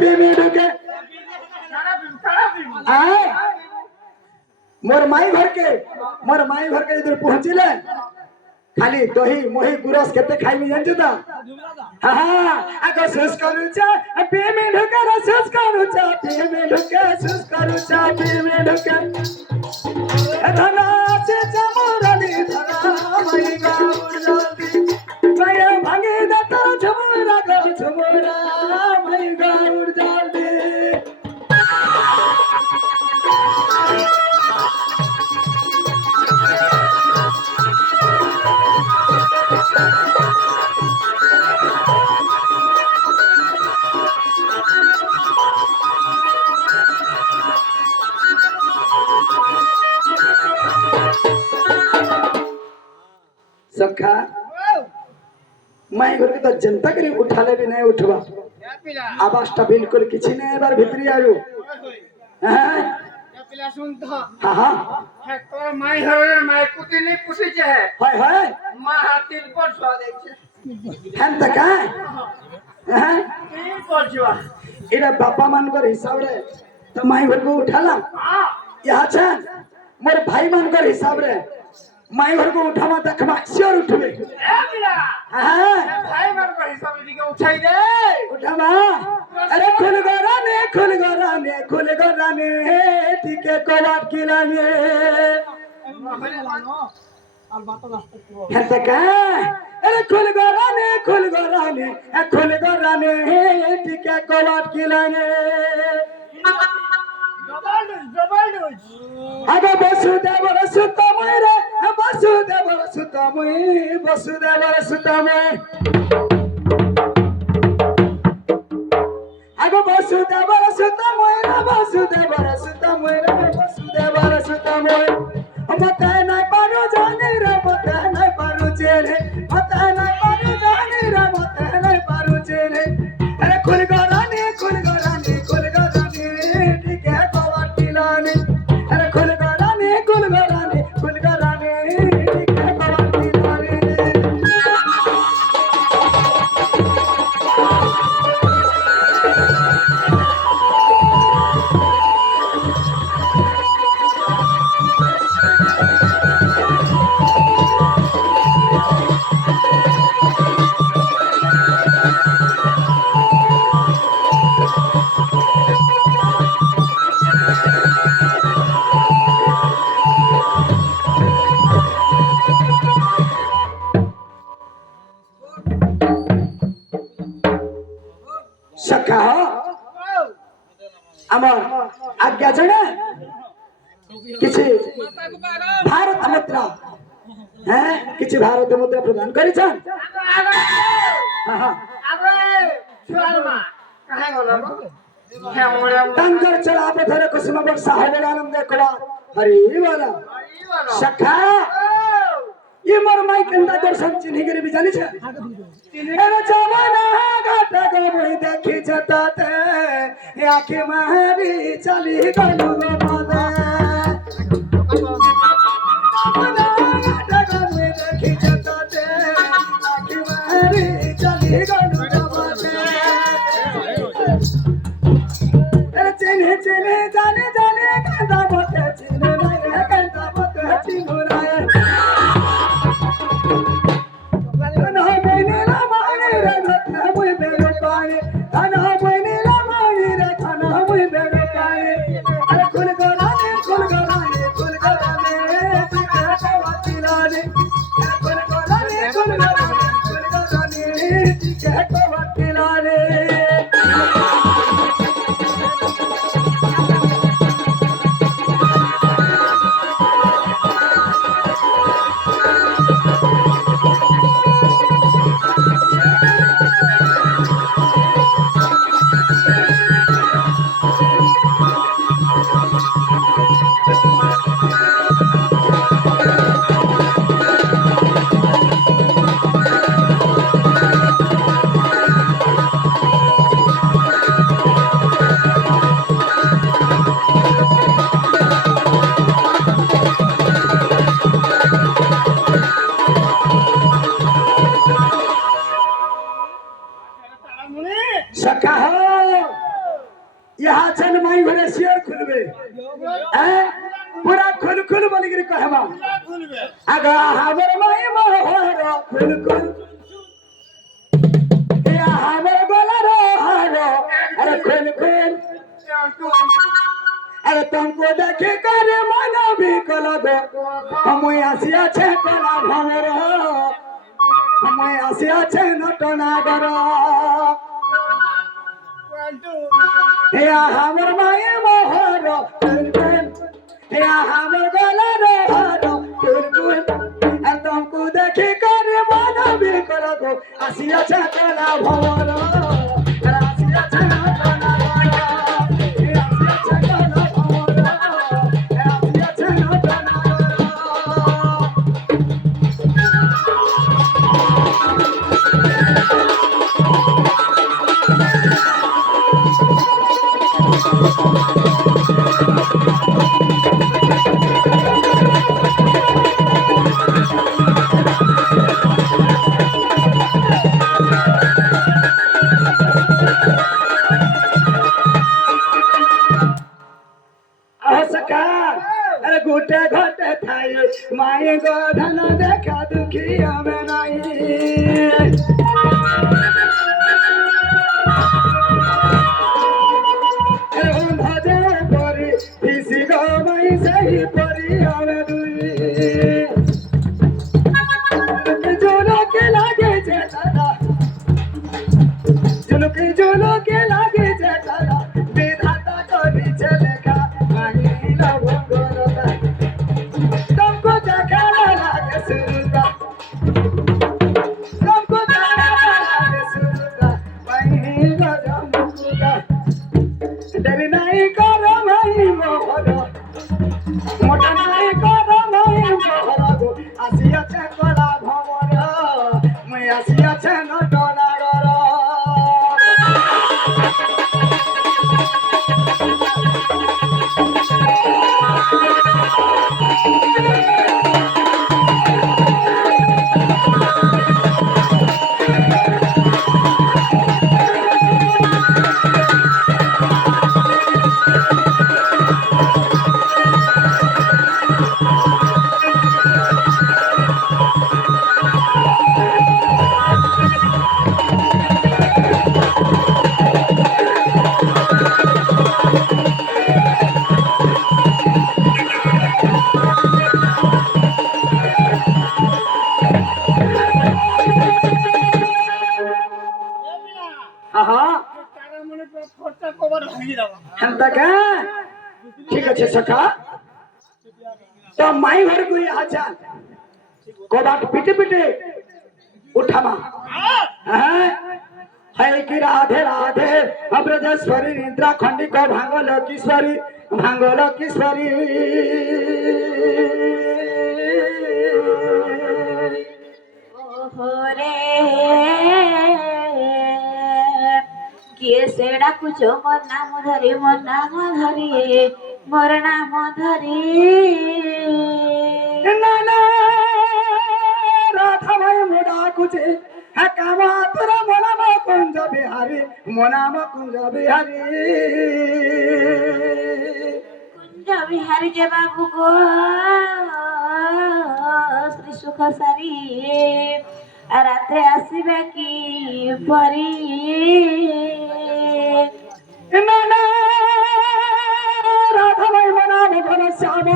ঢুকে मोर माई घर के इधर पहुंचिले खाली दही मोही गुरस केते खाइबी जानछु त हां आको सुस करूचा पेमे ढुके सुस करूचा पेमे ढुके सुस करूचा पेमे ढुके धना से चमोरानी धना मई गाउर जल्दी माया भागे दता झमरा गो झमरा मई गाउर जल्दी सखा माई घर के तो जनता करी उठा ले भी नहीं उठवा आवाज टा बिल्कुल किछि नहीं बार भीतरी आयो हां पिला सुन तो हां है तोर माई हरे माई कुती नहीं पुसी जे है हाय हाय मां हातिल पर सो दे छे हम त का हां तीन पर जीवा एरा बापा मान कर हिसाब रे तो माई घर को उठाला हां यहां छ मोर भाई मान कर हिसाब रे माई घर को उठावा देखमा सिर उठबे ए बिला हां भाई मार को हिसाब दी के उठाई दे उठावा अरे खुल गोरा ने ठीक है कोलाट किलाने और बात रास्ता है त का अरे खुल गोरा ने ठीक है कोलाट किलाने डबल डोज आगे वसुदेव सुतमय रे वसुदेव सुतमय आगे वसुदेव सुतमय मत न पारो जाने रे मत न पारो चले मत न पारो जाने रे मत न पारो चले अरे खुल गोरानी ठीक है कोवाट किलाने अरे खुल गोरानी ठीक है कोवाट किलाने सखा आमर आज्ञा जणे किछि भारत मुद्रा हैं किछि भारत मुद्रा प्रदान करि छन हां हां अबे छुआलमा काहे गलो टंगर चला पे धरे कुसुम वर्षा होले आनंद देखला हरि वाला सखा ये मोर माई कंदा दर्शन चिन्ह गिरी भी जानि छ अरे जमाना घाटा को मुई देखि जताते आंखें मारी चली गलु मादा जमाना घाटा को मुई देखि जताते आंखें मारी चली गलु मादा अरे चिन्ह जाने कंदा मत चिन्ह नहीं कंदा मत चिन्ह नहीं यहाँ छन माई घरे शेर खुलबे पूरा खुल खुल बोल गिर कहबा आगा हमर माई मोहर खुल खुल या हमर गोला रो हारो अरे खुल खुल अरे तुमको देखे करे मन भी कला दो हम आसिया छे कला भवर हम आसिया छे नटना गर या हमर माई मोहर खुल खुल या हमर गोला रो हारो खुल खुल अरे तुमको देखे करे मन भी कला दो आसिया छे कला भवर अरे आसिया छे नटना अरे गोटे घटे थाई माई गो धन देखा दुखी हमें नहीं भजे परी किसी गो माई सही परी हमें दुई जोलो के लागे जे दादा जोलो के लागे जे दादा विधाता करी चले का माई लव गोरता तुमको जगाना लागे सुरुगा तुमको जगाना लागे सुरुगा माई गजम मुकुदा डर नहीं करो माई मोहरा मोटा नहीं करो माई मोहरा गो आसिया छे कला भवरा मैं आसिया छे नटना गर হেনতা কা ঠিক আছে সখা তো মাই ঘর কই আছা কবাট পিটে পিটে উঠামা হ্যাঁ হাই কি রাধে রাধে অব্রজেশ্বরী নিদ্রা খণ্ডিক ভাঙ্গল কিশোরী ओरे किए से डाकुछ मोर नाम धरी मोर नाम धरी नाना राधा भाई मुड़ा कुछ है कामा तेरा मोनाम कुंज बिहारी कुंज बिहारी जे बाबू को श्री सुख सारी रात्रे आसबे की परी नाना राधा भाई मोनाम घन श्याम